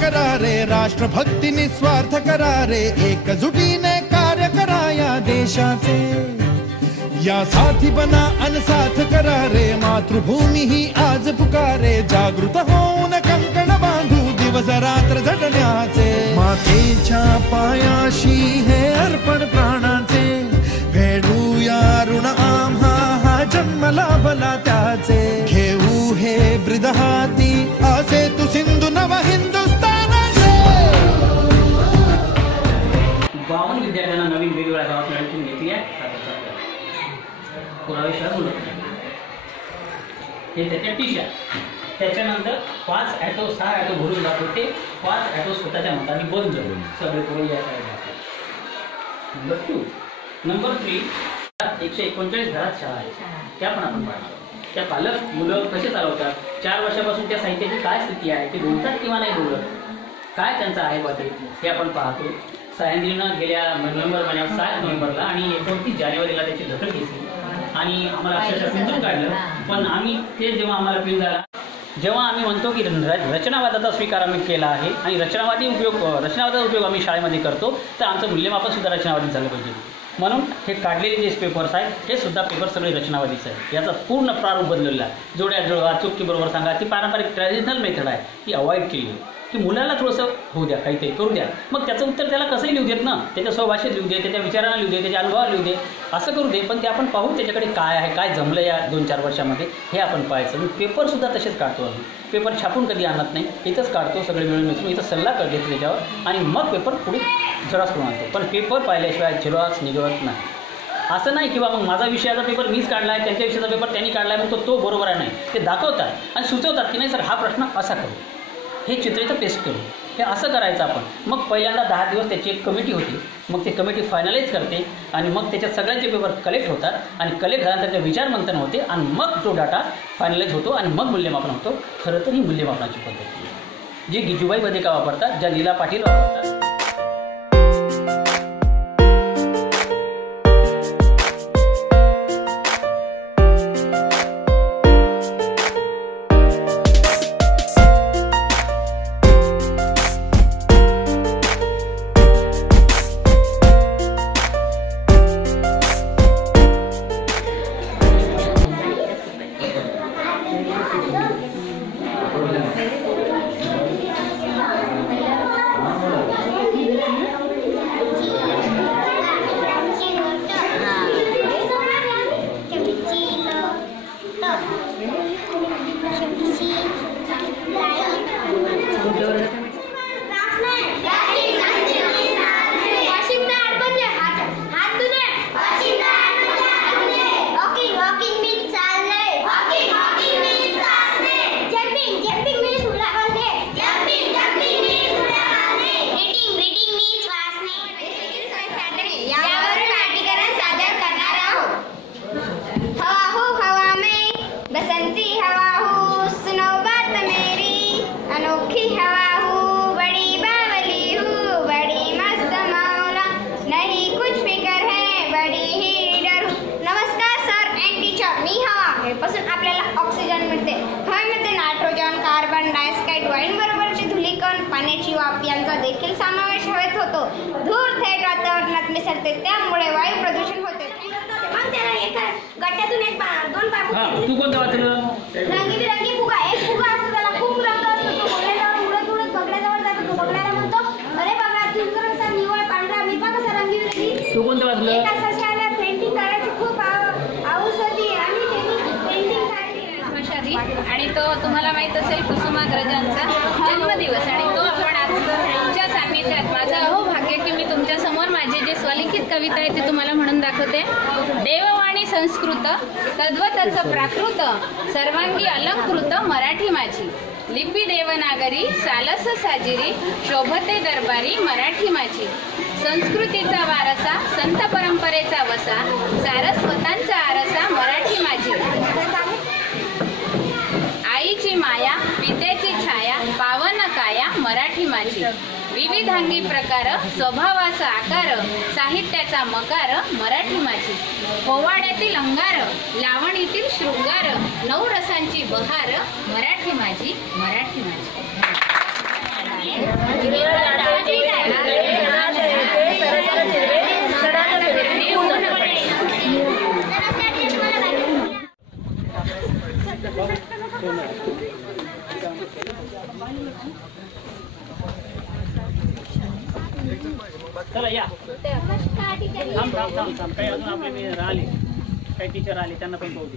करारे निस्वार्थ करारे एकजुटीने कार्य कराया देशा देशाचे। या साथी बना अनसाथ करारे, मातृभूमि ही आज पुकारे, जागृत होऊन दिवस रात्र झटण्याचे मातेच्या पायाशी हे अर्पण प्राणाचे. फेडूया ऋण आम्हा हा जन्म लाभला त्याचे. घेऊ हे ब्रिद हाती असे तू सिंधू नव हिंदुस्थानाचे. बावन्न विद्यार्थ्यांना नवीन वेगवेगळ्या गावात ऍडमिशन घेतली आहे मुलं. हे त्याच्या त्याच्यानंतर पाच ॲटो सहा ॲटो भरून जात होते. पाच ॲटो स्वतःच्या मताने बंद सगळे पुढे या side ला. नंबर टू नंबर थ्री एकशे एकोणचाळीस घरात शाळा आहेत. त्या पण आपण पाहणार आहोत. त्या पालक मुलं कसे चालवतात? चार वर्षापासून त्या साहित्याची काय स्थिती आहे? ते बोलतात किंवा नाही बोलत? काय त्यांचं आहे बा ते हे आपण पाहतो. सह्याद्रीनं गेल्या नोव्हेंबर महिन्यात सात नोव्हेंबरला आणि एकोणतीस जानेवारीला त्याची दखल घेतली. आणि आम्हाला अक्षरशः पिंजून काढलं. पण आम्ही ते जेव्हा आम्हाला पिंज झाला जेव्हा आम्ही म्हणतो की र- रचनावादाचा स्वीकार आम्ही केला आहे आणि रचनावादी उपयोग रचनावादाचा उपयोग आम्ही शाळेमध्ये करतो तर आमचं मूल्यमापन सुद्धा रचनावादी झालं पाहिजे. म्हणून हे काढलेले जे पेपर्स आहेत हे सुद्धा पेपर सगळे रचनावादीच आहे याचा पूर्ण प्रारूप बदललेला आहे. जोड्या जुळवा चुकीबरोबर सांगा ती पारंपरिक ट्रॅडिशनल मेथड आहे. ती अवॉइड केली आहे की मुलाला थोडंसं होऊ द्या काहीतरी करू द्या. मग त्याचं उत्तर त्याला कसंही लिहू देत ना त्याच्या स्वभाषेत लिहू दे त्याच्या विचारांना लिहू दे त्याच्या अनुभवाला लिहू दे असं करू दे. पण ते आपण पाहू त्याच्याकडे काय आहे काय जमलं या दोन चार वर्षामध्ये हे आपण पाहायचं. मी पेपरसुद्धा तसेच काढतो आम्ही. पेपर छापून कधी आणत नाही इथंच काढतो सगळे मिळून मिसळून इथं सल्ला कर घेतो त्याच्यावर आणि मग पेपर पुढे झेरॉक्स करून आणतो. पण पेपर पाहिल्याशिवाय झेरॉक्स निघत नाही. असं नाही किंवा मग माझा विषयाचा पेपर मीच काढला आहे त्यांच्या विषयाचा पेपर त्यांनी काढला आहे मग तो तो बरोबर आहे नाही. ते दाखवतात आणि सुचवतात की नाही सर हा प्रश्न असा करू. हे चित्र इथं पेस्ट करू. हे असं करायचं आपण. मग पहिल्यांदा दहा दिवस त्याची एक कमिटी होती. मग ती कमिटी फायनलाईज करते आणि मग त्याच्यात सगळ्यांचे पेपर कलेक्ट होतात आणि कलेक्ट झाल्यानंतर त्याचे विचारमंथन होते आणि मग तो डाटा फायनलाईज होतो आणि मग मूल्यमापन होतो. खरं तर ही मूल्यमापनाची पद्धती आहे. जी गिजूबाई बदेका वापरतात ज्या लीला पाटील वापरतात त्यामुळे वायू प्रदूषण होते. मग त्याला एका गट्ट्यातून एक दोन हां तू कोणतं वाचलं रंगीबिरंगी फुगा एक फुगा असतो त्याला खूप रंग असतो तो बगड्याजवळ उडत उडत बगड्याजवळ जातो तो बगड्याला म्हणतो अरे बघा तुमचा कसा निवळ पांढरा मी पण कसा रंगीबिरंगी तू कोणतं वाचलं एका सशाला पेंटिंग करायची खूप आव- हौस होती आणि त्यांनी पेंटिंग काढली आषाढी आणि तो तुम्हाला माहीत असेल कुसुमाग्रजांचा जन्मदिवस आणि तो आपण आजच्या सान्निध्यात माझं अहो भाग्य की मी तुमच्यासमोर माझी जी स्वलिखित कविता आहे ती तुम्हाला म्हणून दाखवते. देववाणी संस्कृत तद्वतच प्राकृत सर्वांगी अलंकृत मराठी माझी. लिपी देवनागरी सालस साजिरी शोभते दरबारी मराठी माझी. संस्कृतीचा वारसा संत परंपरेचा वसा सारस आरसा मराठी माझी आईची माया पित्याची छाया पावन काया मराठी मराठी माझी विविधांगी प्रकार स्वभावाचा आकार साहित्याचा मकार मराठी माझी पोवाड्यातील अंगार लावणीतील शृंगार नऊ रसांची बहार मराठी माझी मराठी माझी चला या. थांब थांब थांब थांब. काही अजून आपले मी राहिले. काही टीचर आले त्यांना पण पाहू दे.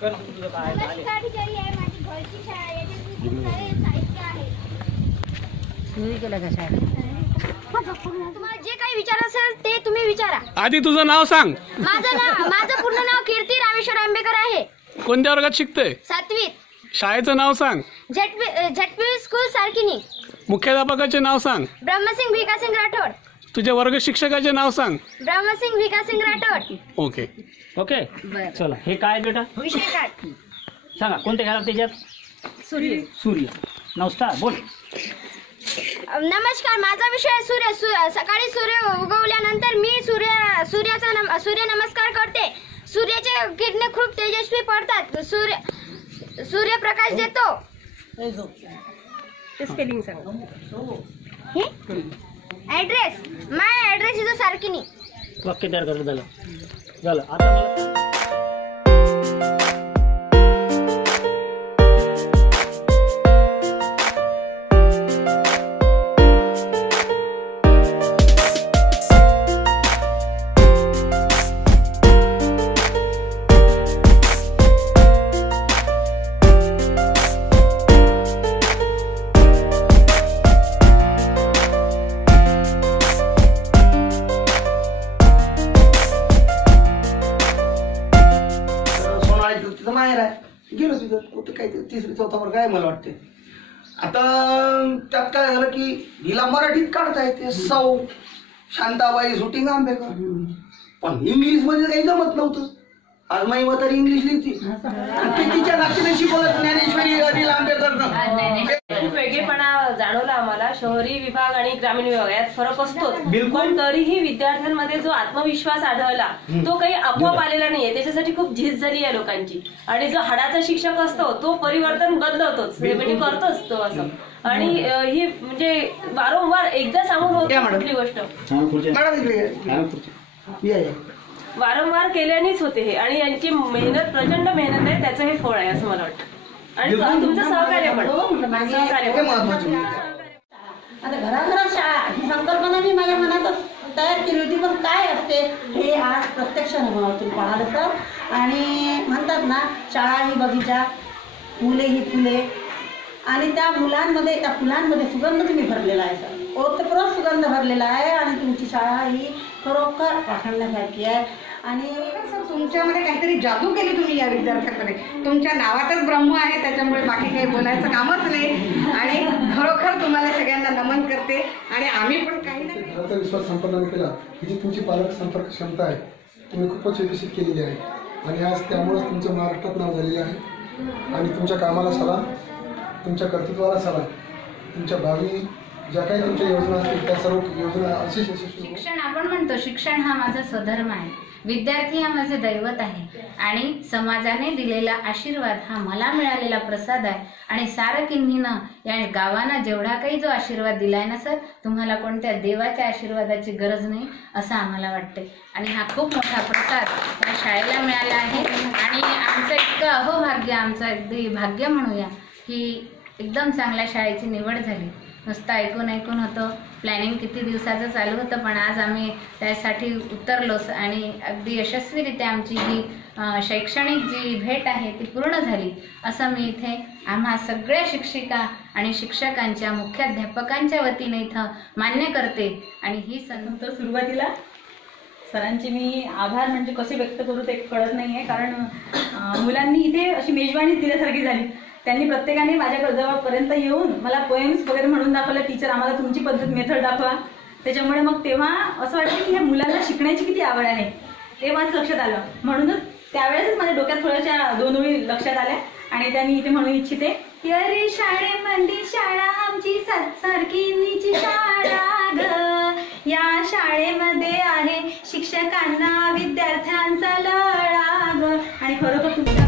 कर तू तुझं काय आले. नमस्कार टीचर, आहे माझी घरची शाळा याच्यात खूप सारे साहित्य आहे. तुम्हाला जे काही विचार असेल ते तुम्ही विचारा. आधी तुझं नाव सांग. माझं नाव माझं पूर्ण नाव कीर्ती रामेश्वर आंबेकर आहे. कोणत्या वर्गात शिकते सातवीत. शाळेचं नाव सांग. झटपी झटपी स्कूल सारखीनी मुख्याध्यापकाचे नाव सांग. ब्रह्मसिंग भिकासिंग राठोड. तुझ्या वर्ग शिक्षकाचे नाव सांग. ब्रह्मसिंग भिकासिंग राठोड. ओके. ओके? चला हे काय बेटा? विषय सांगा कोणत्या घरात त्याच्यात? सूर्य. सूर्य. नमस्कार बोल. नमस्कार माझा विषय सूर्य. सु- सकाळी सूर्य उगवल्यानंतर मी सूर्य सूर्याचा नम, सूर्य नमस्कार करते. सूर्याचे किरणे खूप तेजस्वी पडतात. सूर्य सूर्यप्रकाश देतो. ऍड्रेस माय ऍड्रेस इज सारखीनी वाक्य तयार करायचं झालं झालं आता मला आहे मला वाटते आता त्यात काय झालं की हिला मराठीत काढता येते. सौ शांताबाई शूटिंग आंबेकर. पण इंग्लिशमध्ये काही जमत नव्हतं. आज माई म्हातारी इंग्लिश लिहिते. आणि ते तिच्या नातीने शिकवलं ज्ञानेश्वरी अनिल आंबेकर खूप वेगळेपणा जाणवला आम्हाला. शहरी विभाग आणि ग्रामीण विभाग यात फरक असतोच. पण तरीही विद्यार्थ्यांमध्ये जो आत्मविश्वास आढळला तो काही आपोआप आलेला नाहीये. त्याच्यासाठी खूप झीज झाली आहे लोकांची. आणि जो हाडाचा शिक्षक असतो तो परिवर्तन बदलवतोच म्हणजे करतोच तो असं. आणि ही म्हणजे वारंवार एकदा सांगून होत. कुठली गोष्ट. वारंवार केल्यानेच होते हे. आणि यांची मेहनत प्रचंड मेहनत आहे. त्याचं हे फळ आहे असं मला वाटतं. आणि तुमचं सहकार्य पण. सहकार्य हे पण. आता घराघरात शाळा ही संकल्पना मी माझ्या मनातच तयार केली होती पण काय असते हे आज प्रत्यक्ष अनुभवातून पाहिलं तर आणि म्हणतात ना शाळा ही बगीचा मुले ही फुले. आणि त्या मुलांमध्ये त्या फुलांमध्ये सुगंध तुम्ही भरलेला आहे सर. ओतप्रोत सुगंध भरलेला आहे आणि तुमची शाळा ही खरोखर पाहण्यासारखी आहे. आणि सर तुमच्यामध्ये काहीतरी जादू केली तुम्ही या विद्यार्थ्यांमध्ये. तुमच्या नावातच ब्रह्म आहे त्याच्यामुळे बाकी काही बोलायचं कामच नाही. आणि खरोखर तुम्हाला सगळ्यांना नमन करते. आणि आम्ही पण काही ना काही घराचा विश्वास संपादन केला. ही जी तुमची पालक संपर्क क्षमता आहे तुम्ही खूपच विकसित केलेली आहे. आणि आज त्यामुळेच तुमचं महाराष्ट्रात नाव झालेलं आहे. आणि तुमच्या कामाला सलाम तुमच्या कर्तृत्वाला सलाम. तुमच्या भावी ज्या काही तुमच्या योजना असतील त्या सर्व योजना होऊ. शिक्षण आपण म्हणतो शिक्षण हा माझा स्वधर्म आहे. विद्यार्थी हा माझे दैवत आहे. आणि समाजाने दिलेला आशीर्वाद हा मला मिळालेला प्रसाद आहे. आणि सारकिन्नीनं या गावानं जेवढा काही जो आशीर्वाद दिलाय ना सर तुम्हाला कोणत्या देवाच्या आशीर्वादाची गरज नाही असं आम्हाला वाटते आणि हा खूप मोठा प्रसाद या शाळेला मिळाला आहे. आणि आमचं इतकं अहोभाग्य आमचं अगदी भाग्य म्हणूया की एकदम चांगल्या शाळेची निवड झाली. नुसतं ऐकून ऐकून होतं. प्लॅनिंग किती दिवसाचं चालू होतं पण आज आम्ही त्यासाठी उतरलोच आणि अगदी यशस्वीरित्या आमची ही शैक्षणिक जी भेट आहे ती पूर्ण झाली. असं मी इथे आम्हा सगळ्या शिक्षिका आणि शिक्षकांच्या मुख्याध्यापकांच्या वतीने इथं मान्य करते. आणि ही संत सुरुवातीला सरांची मी आभार म्हणजे कसे व्यक्त करू ते कळत नाही आहे कारण मुलांनी इथे अशी मेजवानीच दिल्यासारखी झाली. त्यांनी प्रत्येकाने माझ्या जवळपर्यंत येऊन मला पोएम्स वगैरे म्हणून दाखवलं. टीचर आम्हाला तुमची पद्धत मेथड दाखवा. त्याच्यामुळे मग तेव्हा असं वाटलं की ह्या मुलांना शिकण्याची किती आवड आहे. ते माझं लक्षात आलं. म्हणूनच त्यावेळेसच माझ्या डोक्यात थोड्याशा दोन ओळी लक्षात आल्या आणि त्यांनी इथे म्हणू इच्छिते अरे शाळेमध्ये शाळा आमची सारखी शाळा ग. या शाळेमध्ये आहे शिक्षकांना विद्यार्थ्यांचा लळा ग. आणि खरोखर तुमच्या